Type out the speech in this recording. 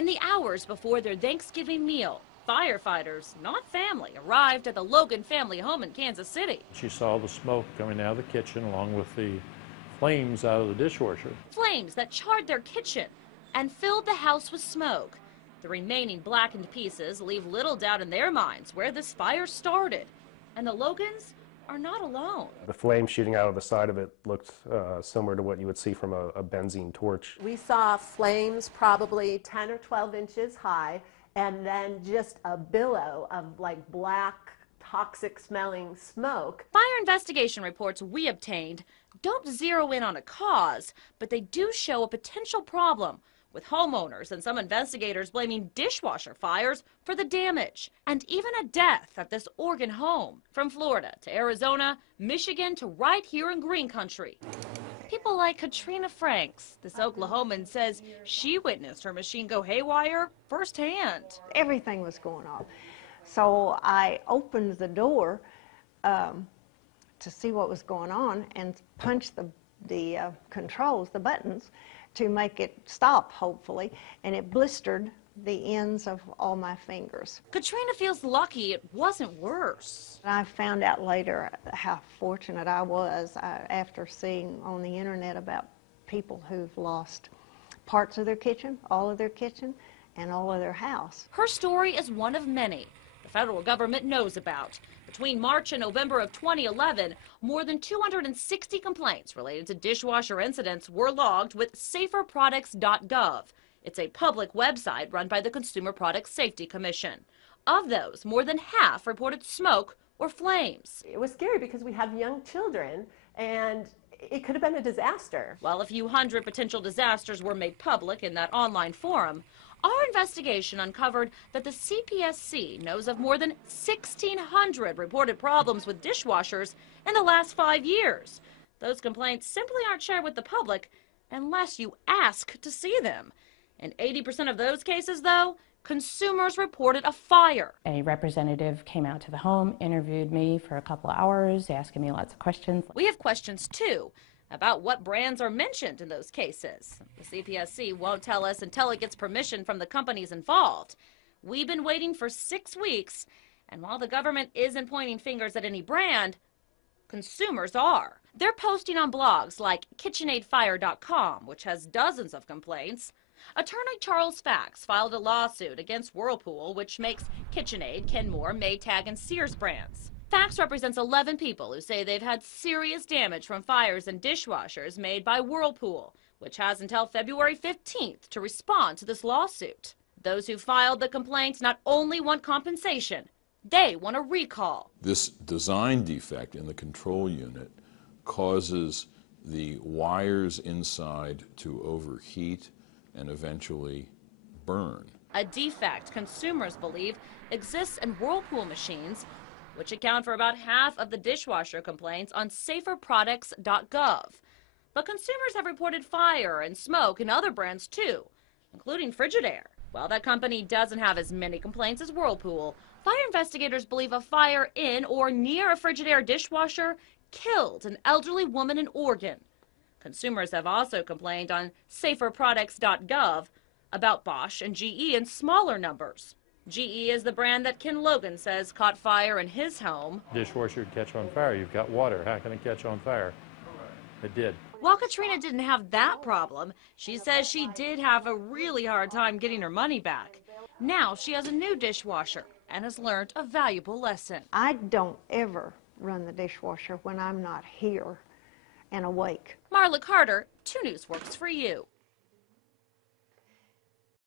In the hours before their Thanksgiving meal, firefighters, not family, arrived at the Logan family home in Kansas City. She saw the smoke coming out of the kitchen along with the flames out of the dishwasher. Flames that charred their kitchen and filled the house with smoke. The remaining blackened pieces leave little doubt in their minds where this fire started. And the Logans are not alone. The flame shooting out of the side of it looked similar to what you would see from a benzene torch. We saw flames probably 10 or 12 inches high, and then just a billow of like black, toxic smelling smoke. Fire investigation reports we obtained don't zero in on a cause, but they do show a potential problem, with homeowners and some investigators blaming dishwasher fires for the damage, and even a death at this Oregon home. From Florida to Arizona, Michigan to right here in Green Country. People like Katrina Franks, this Oklahoman, says she witnessed her machine go haywire firsthand. Everything was going on. So I opened the door to see what was going on and punched the controls, the buttons, to make it stop, hopefully, and it blistered the ends of all my fingers. Katrina feels lucky it wasn't worse. I found out later how fortunate I was after seeing on the internet about people who've lost parts of their kitchen, all of their kitchen, and all of their house. Her story is one of many the federal government knows about. Between March and November of 2011, more than 260 complaints related to dishwasher incidents were logged with saferproducts.gov. It's a public website run by the Consumer Product Safety Commission. Of those, more than half reported smoke or flames. It was scary because we have young children, and it could have been a disaster. While a few hundred potential disasters were made public in that online forum, our investigation uncovered that the CPSC knows of more than 1,600 reported problems with dishwashers in the last 5 years. Those complaints simply aren't shared with the public unless you ask to see them. In 80% of those cases, though, consumers reported a fire. A representative came out to the home, interviewed me for a couple of hours, asking me lots of questions. We have questions, too, about what brands are mentioned in those cases. The CPSC won't tell us until it gets permission from the companies involved. We've been waiting for 6 weeks, and while the government isn't pointing fingers at any brand, consumers are. They're posting on blogs like KitchenAidFire.com, which has dozens of complaints. Attorney Charles Fax filed a lawsuit against Whirlpool, which makes KitchenAid, Kenmore, Maytag, and Sears brands. Fax represents 11 people who say they've had serious damage from fires in dishwashers made by Whirlpool, which has until February 15th to respond to this lawsuit. Those who filed the complaints not only want compensation, they want a recall. This design defect in the control unit causes the wires inside to overheat and eventually burn. A defect consumers believe exists in Whirlpool machines, which account for about half of the dishwasher complaints on saferproducts.gov. But consumers have reported fire and smoke in other brands too, including Frigidaire. While that company doesn't have as many complaints as Whirlpool, fire investigators believe a fire in or near a Frigidaire dishwasher killed an elderly woman in Oregon. Consumers have also complained on saferproducts.gov about Bosch and GE in smaller numbers. GE is the brand that Ken Logan says caught fire in his home. Dishwasher would catch on fire. You've got water. How can it catch on fire? It did. While Katrina didn't have that problem, she says she did have a really hard time getting her money back. Now she has a new dishwasher and has learned a valuable lesson. I don't ever run the dishwasher when I'm not here and awake. Marla Carter, 2 News works for you.